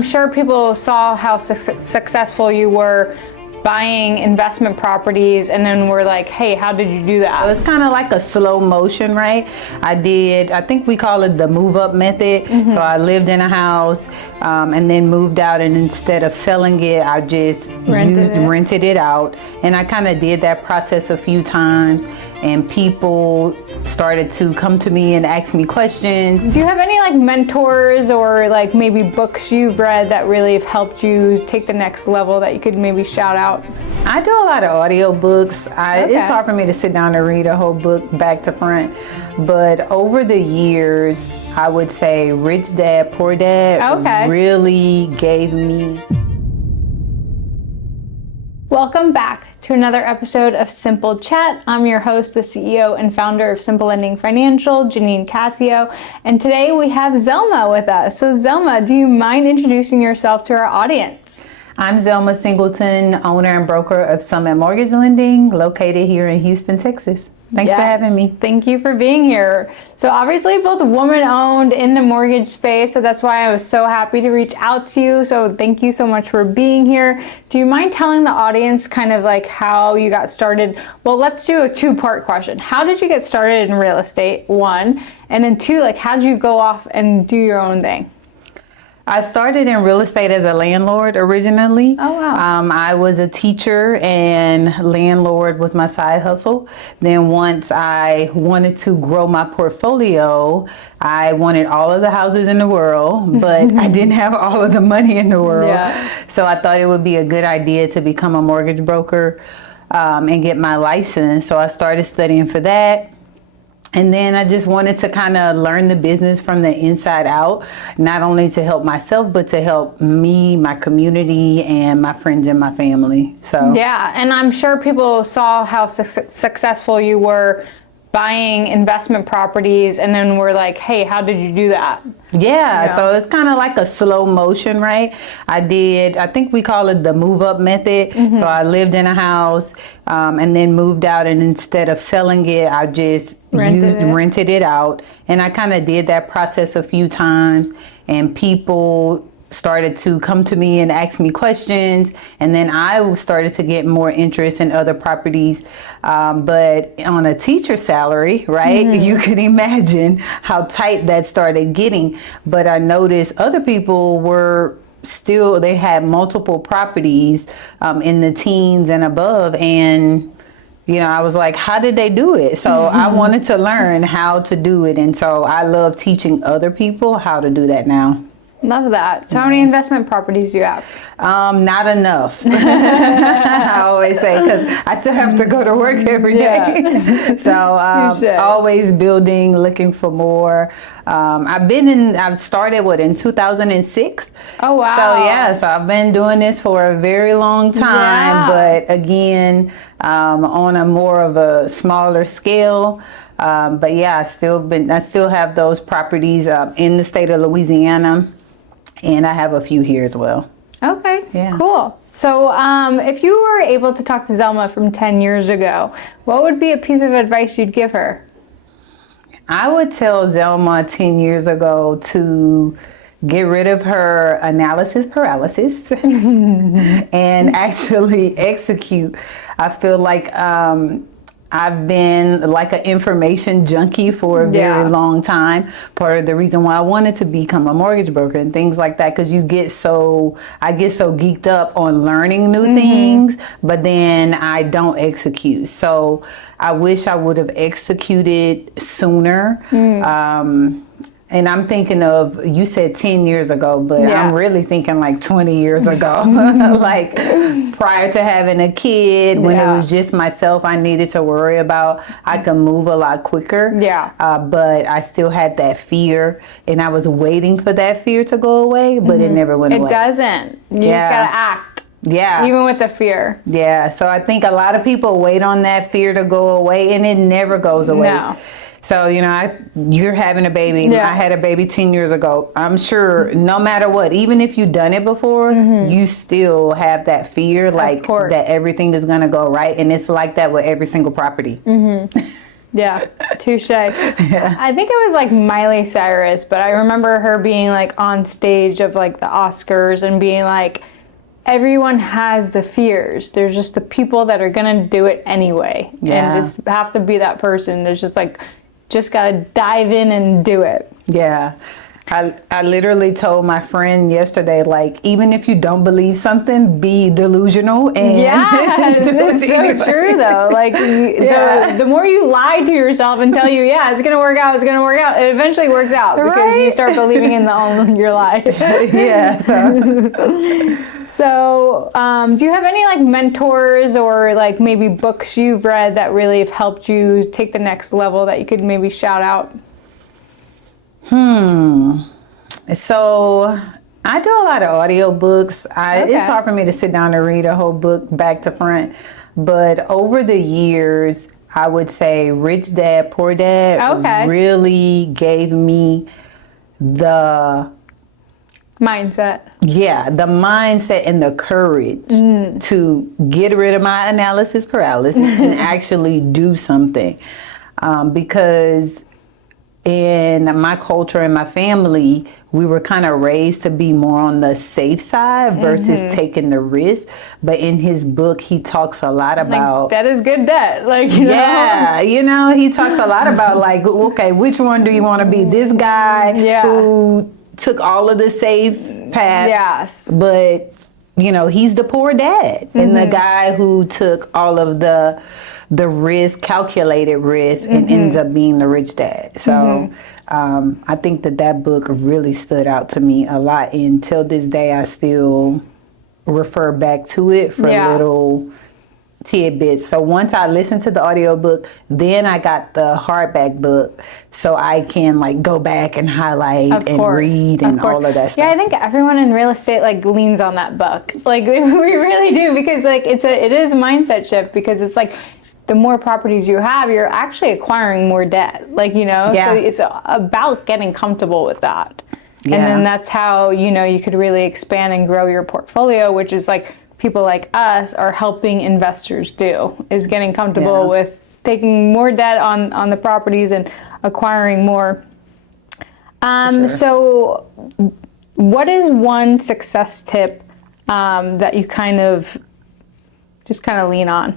I'm sure people saw how successful you were buying investment properties, and then we're like, hey, how did you do that? It was kind of like a slow motion, right? I think we call it the move up method. So I lived in a house and then moved out, and instead of selling it, I just rented it out. And I kind of did that process a few times, and people started to come to me and ask me questions. Do you have any like mentors or like maybe books you've read that really have helped you take the next level that you could maybe shout out? I do a lot of audio books. It's hard for me to sit down and read a whole book back to front, but over the years, I would say Rich Dad, Poor Dad really gave me. Welcome back to another episode of Simple Chat. I'm your host, the CEO and founder of Simple Lending Financial, Janine Casio, and today we have Zelma with us. So Zelma, do you mind introducing yourself to our audience? I'm Zelma Singleton, owner and broker of Summit Mortgage Lending, located here in Houston, Texas. Thanks for having me. Thank you for being here. So obviously both woman-owned in the mortgage space, so that's why I was so happy to reach out to you. So thank you so much for being here. Do you mind telling the audience kind of like how you got started? Well, let's do a two-part question. How did you get started in real estate, one? And then two, like how did you go off and do your own thing? I started in real estate as a landlord originally. Oh, wow. I was a teacher, and landlord was my side hustle. Then once I wanted to grow my portfolio, I wanted all of the houses in the world, but I didn't have all of the money in the world. So I thought it would be a good idea to become a mortgage broker and get my license. So I started studying for that. And then I just wanted to kind of learn the business from the inside out, not only to help myself, but to help me, my community, and my friends and my family. So yeah, and I'm sure people saw how successful you were buying investment properties, and then we're like, hey, how did you do that? Yeah, so it's kind of like a slow motion, right? I think we call it the move up method. So I lived in a house and then moved out, and instead of selling it, I just rented it out. And I kind of did that process a few times, and people started to come to me and ask me questions, and then I started to get more interest in other properties, but on a teacher salary, right? You can imagine how tight that started getting. But I noticed other people they had multiple properties in the teens and above, and I was like, how did they do it? So I wanted to learn how to do it, and so I love teaching other people how to do that now. Love that. So how many investment properties do you have? Not enough. I always say, because I still have to go to work every day. So always building, looking for more. I've started in 2006. Oh, wow. So I've been doing this for a very long time, but again, on a more of a smaller scale. But I still have those properties in the state of Louisiana. And I have a few here as well. Okay, cool. So if you were able to talk to Zelma from 10 years ago, what would be a piece of advice you'd give her? I would tell Zelma 10 years ago to get rid of her analysis paralysis and actually execute. I feel like I've been like an information junkie for a very long time. Part of the reason why I wanted to become a mortgage broker and things like that, because I get so geeked up on learning new things, but then I don't execute. So I wish I would have executed sooner. And I'm thinking of, you said 10 years ago, but I'm really thinking like 20 years ago. Like prior to having a kid, when it was just myself I needed to worry about, I could move a lot quicker. But I still had that fear, and I was waiting for that fear to go away, but it never went away. It doesn't. You just gotta act. Even with the fear. So I think a lot of people wait on that fear to go away, and it never goes away. No. So, you're having a baby. I had a baby 10 years ago. I'm sure no matter what, even if you've done it before, you still have that fear, like that everything is going to go right. And it's like that with every single property. Yeah, touche. I think it was like Miley Cyrus, but I remember her being like on stage of like the Oscars and being like, everyone has the fears. There's just the people that are gonna do it anyway, and just have to be that person. There's just like, just gotta dive in and do it. Yeah. I literally told my friend yesterday, like, even if you don't believe something, be delusional. And it's so true, though. Like, the more you lie to yourself and tell you, yeah, it's going to work out, it eventually works out because you start believing in your lie. So, do you have any, like, mentors or, like, maybe books you've read that really have helped you take the next level that you could maybe shout out? So I do a lot of audiobooks. It's hard for me to sit down and read a whole book back to front. But over the years, I would say Rich Dad, Poor Dad really gave me the mindset. Yeah, the mindset and the courage to get rid of my analysis paralysis and actually do something. Because in my culture and my family, we were kind of raised to be more on the safe side versus taking the risk. But in his book, he talks a lot about... Like, debt is good debt. Like, you know? Yeah, he talks a lot about, like, okay, which one do you want to be? This guy who took all of the safe paths, but, he's the poor dad. And the guy who took all of the risk, calculated risk, and ends up being the rich dad. So I think that book really stood out to me a lot. And till this day, I still refer back to it for little tidbits. So once I listened to the audiobook, then I got the hardback book so I can like go back and highlight and read and all of that stuff. Yeah, I think everyone in real estate like leans on that book. Like we really do, because like it is a mindset shift, because it's like the more properties you have, you're actually acquiring more debt. Like, so it's about getting comfortable with that. And then that's how, you could really expand and grow your portfolio, which is like people like us are helping investors do, is getting comfortable with taking more debt on the properties and acquiring more. So what is one success tip that you kind of lean on?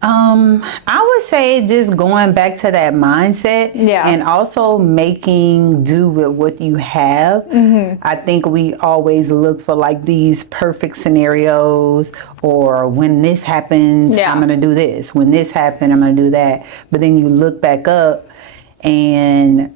I would say just going back to that mindset and also making do with what you have. I think we always look for like these perfect scenarios, or when this happens, I'm going to do this. When this happened, I'm going to do that. But then you look back up and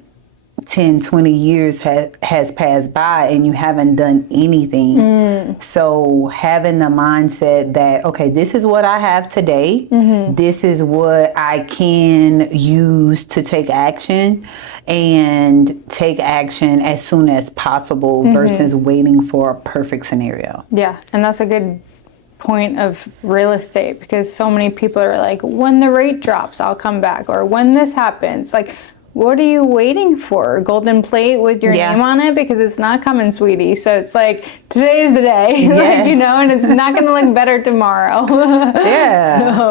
10, 20 years has passed by and you haven't done anything. So having the mindset that, okay, this is what I have today. This is what I can use to take action, and take action as soon as possible versus waiting for a perfect scenario. Yeah, and that's a good point of real estate, because so many people are like, when the rate drops, I'll come back, or when this happens, like, what are you waiting for? Golden plate with your name on it? Because it's not coming, sweetie. So it's like, today is the day, like, and it's not going to look better tomorrow.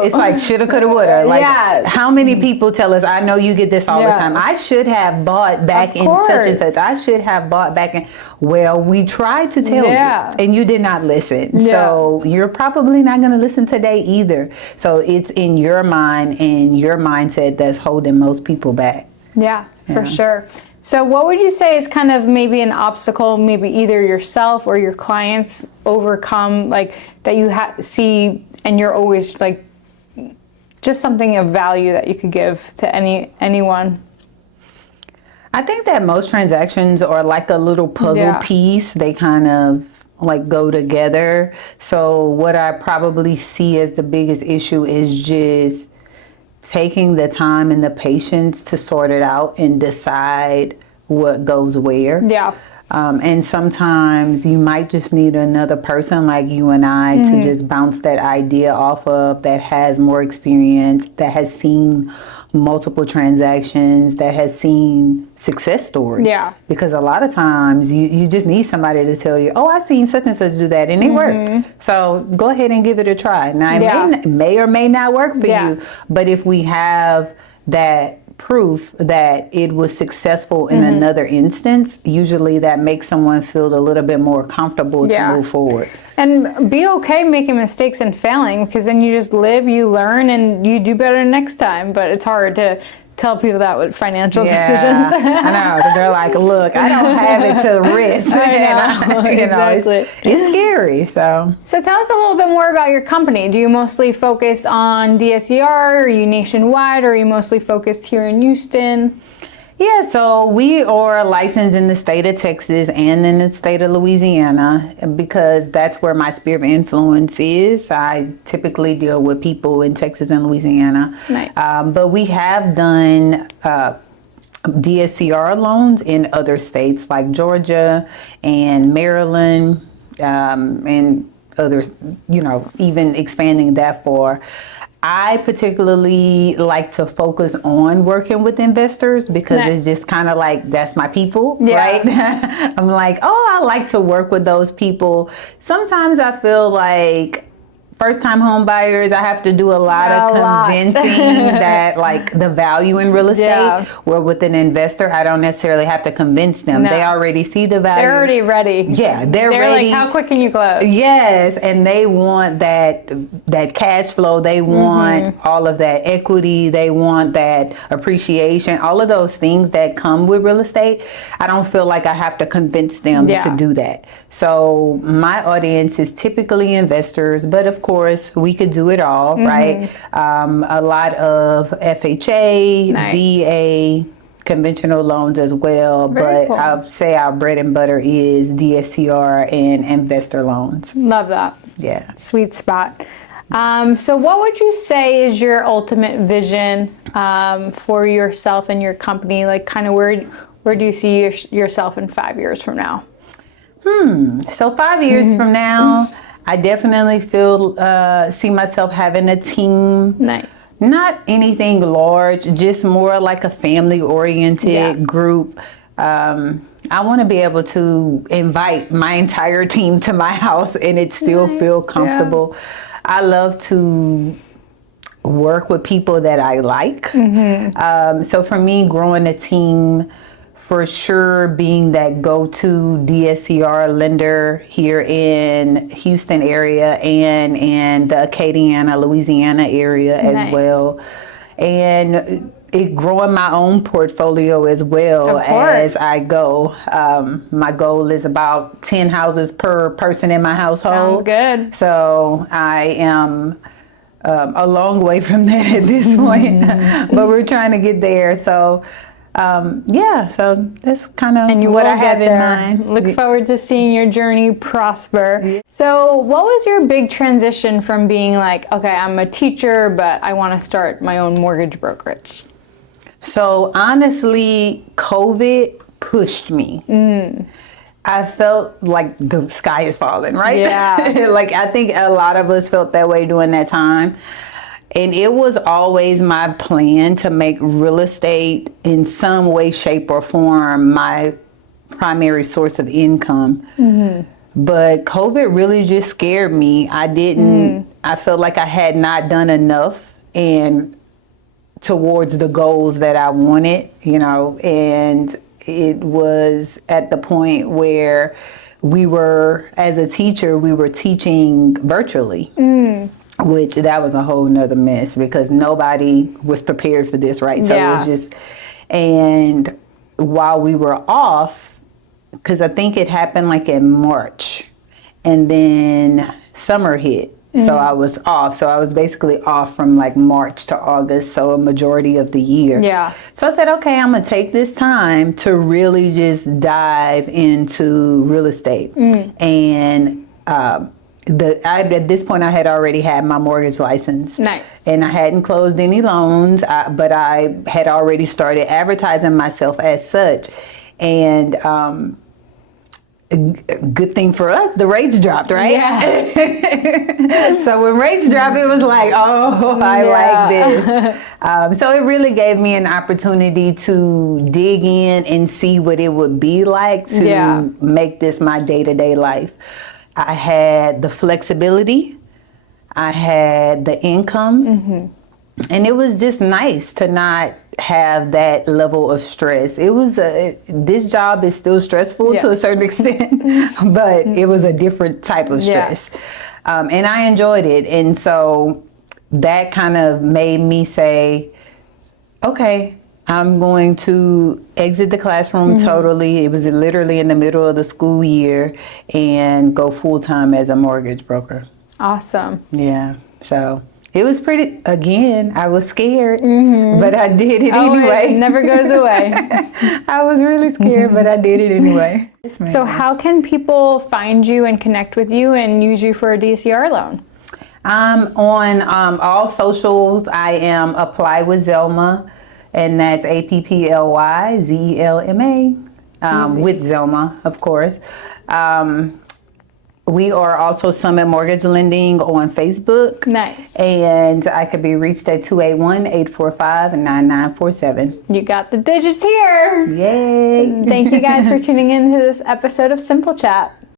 It's like shoulda, coulda, woulda. Like, how many people tell us, I know you get this all the time, I should have bought back in such and such. I should have bought back in. Well, we tried to tell you, and you did not listen. So you're probably not going to listen today either. So it's in your mind and your mindset that's holding most people back. Yeah, for sure. So what would you say is kind of maybe an obstacle, maybe either yourself or your clients overcome, like that you see, and you're always like, just something of value that you could give to anyone? I think that most transactions are like a little puzzle piece. They kind of like go together. So what I probably see as the biggest issue is just taking the time and the patience to sort it out and decide what goes where. And sometimes you might just need another person like you and I to just bounce that idea off of, that has more experience, that has seen multiple transactions, that has seen success stories. Yeah. Because a lot of times you just need somebody to tell you, oh, I seen such and such do that and it worked. So go ahead and give it a try. Now it may or may not work for you, but if we have that proof that it was successful in another instance, usually that makes someone feel a little bit more comfortable to move forward. And be okay making mistakes and failing, because then you just live, you learn, and you do better next time. But it's hard to tell people that with financial decisions. I know. They're like, look, I don't have it to risk. I know. Exactly. It's scary. So tell us a little bit more about your company. Do you mostly focus on DSCR? Are you nationwide? Or are you mostly focused here in Houston? Yeah, so we are licensed in the state of Texas and in the state of Louisiana, because that's where my sphere of influence is. I typically deal with people in Texas and Louisiana. Nice. But we have done DSCR loans in other states like Georgia and Maryland, and others, even expanding that far. I particularly like to focus on working with investors because it's just kind of like, that's my people, right? I'm like, oh, I like to work with those people. Sometimes I feel like first-time home buyers, I have to do a lot of convincing that like the value in real estate. Where with an investor, I don't necessarily have to convince them. They already see the value. They're already ready. Yeah, they're like, ready. how quick can you close? Yes, and they want that cash flow. They want all of that equity. They want that appreciation. All of those things that come with real estate. I don't feel like I have to convince them to do that. So my audience is typically investors, but of course we could do it all, right? A lot of FHA, VA, conventional loans as well. But cool. I'll say our bread and butter is DSCR and investor loans. Love that. Yeah. Sweet spot. So what would you say is your ultimate vision for yourself and your company? Like kind of where do you see yourself in 5 years from now? So 5 years from now, I definitely see myself having a team. Nice. Not anything large, just more like a family-oriented group. I want to be able to invite my entire team to my house and it still feel comfortable. I love to work with people that I like. So for me, growing a team, for sure being that go-to DSCR lender here in Houston area and in the Acadiana, Louisiana area as well. And growing my own portfolio as well as I go. My goal is about 10 houses per person in my household. Sounds good. So I am a long way from that at this point, but we're trying to get there. So so that's kind of what I have in mind. Look forward to seeing your journey prosper. So what was your big transition from being like, okay, I'm a teacher, but I want to start my own mortgage brokerage? So honestly, COVID pushed me. I felt like the sky is falling, right? Yeah. Like I think a lot of us felt that way during that time. And it was always my plan to make real estate in some way, shape, or form my primary source of income. But COVID really just scared me. I felt like I had not done enough and towards the goals that I wanted, and it was at the point where as a teacher, we were teaching virtually. Which that was a whole nother mess because nobody was prepared for this, right? So it was just, and while we were off, because I think it happened like in March, and then summer hit. So I was off. So I was basically off from like March to August, so a majority of the year. Yeah. So I said, okay, I'm going to take this time to really just dive into real estate. And at this point, I had already had my mortgage license. Nice. And I hadn't closed any loans, but I had already started advertising myself as such. And good thing for us, the rates dropped, right? Yeah. So when rates dropped, it was like, oh, I like this. So it really gave me an opportunity to dig in and see what it would be like to make this my day-to-day life. I had the flexibility, I had the income, and it was just nice to not have that level of stress. It was this job is still stressful to a certain extent, but it was a different type of stress. And I enjoyed it. And so that kind of made me say, okay, I'm going to exit the classroom totally. It was literally in the middle of the school year, and go full-time as a mortgage broker. Awesome. Yeah. So it was pretty, again, I was scared, but I did it anyway. It never goes away. I was really scared, but I did it anyway. So how can people find you and connect with you and use you for a DSCR loan? On all socials, I am Apply with Zelma, and that's APPLYZELMA, with Zelma, of course. We are also Summit Mortgage Lending on Facebook. Nice. And I could be reached at 281-845-9947. You got the digits here. Yay. Thank you guys for tuning in to this episode of Simple Chat.